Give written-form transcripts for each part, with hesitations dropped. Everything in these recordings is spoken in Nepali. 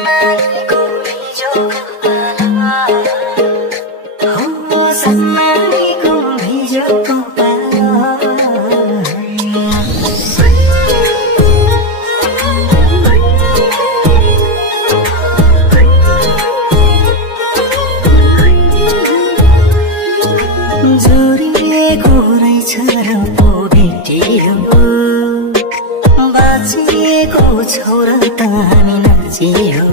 सन्नानीको भिजोको पाला हो सन्नानीको भिजोको जोरिएको रहेछ र पो भेटियो बाँचिएको छौरा त हामी नाचियो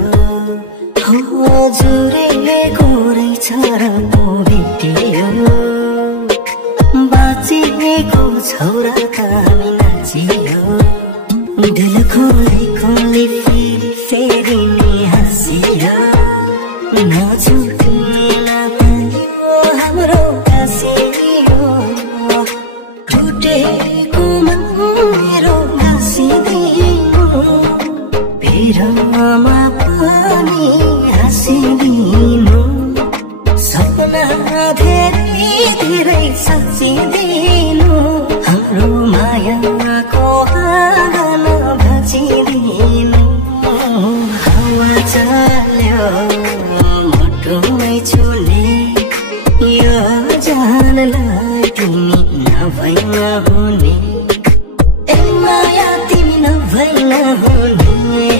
हो जोरिएको रहेछ र पो भेटियो बाँचिएको छौरा त हामी नाचियो दिल खोली खोली फेरि फेरि नि हाँसियो नछुट्ने नातायो हाम्रो कासियो टुटेको मन मेरो गाँसिदिनु भिरमा पनि हाँसिदिनु सपना धेरै धेरै साँचिदिनु हाम्रो मायाको आँगन भाँचिदिनु हावा चल्यो मुटुमै छुने यो जानलाई तिमी नभई नहुने ए माया तिमी नभई नहुने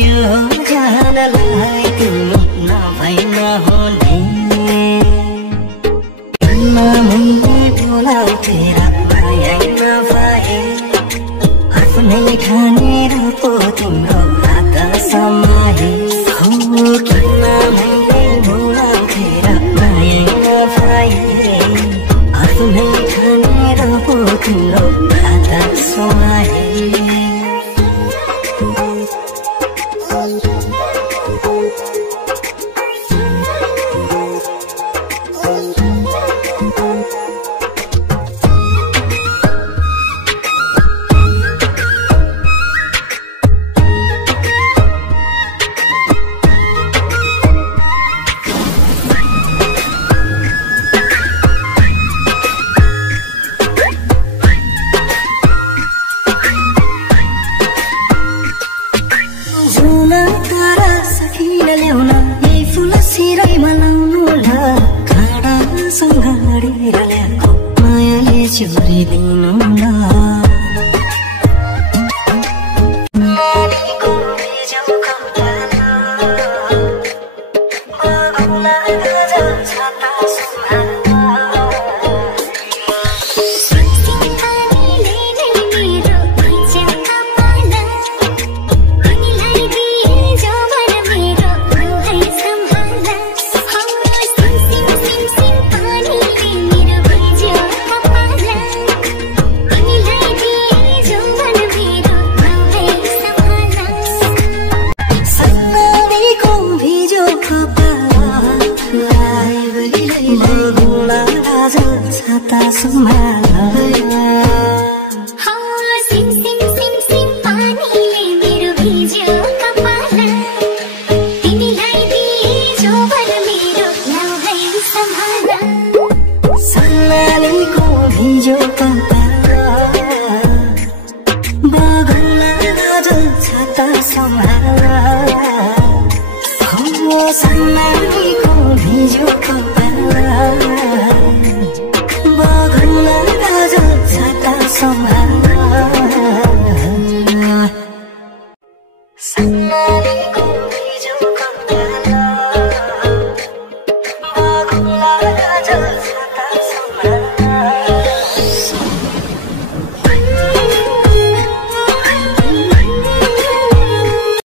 यो जानलाई तिमी नभई नहुने मैले बोलाउँथेर माया नभए आफ्नै ठानेर पो तिम्रो हात समाए हो किन मैले बोलाउँथेर माया नभए आफ्नै ठानेर पो तिम्रो हात समाए मायाले छोडिदिनु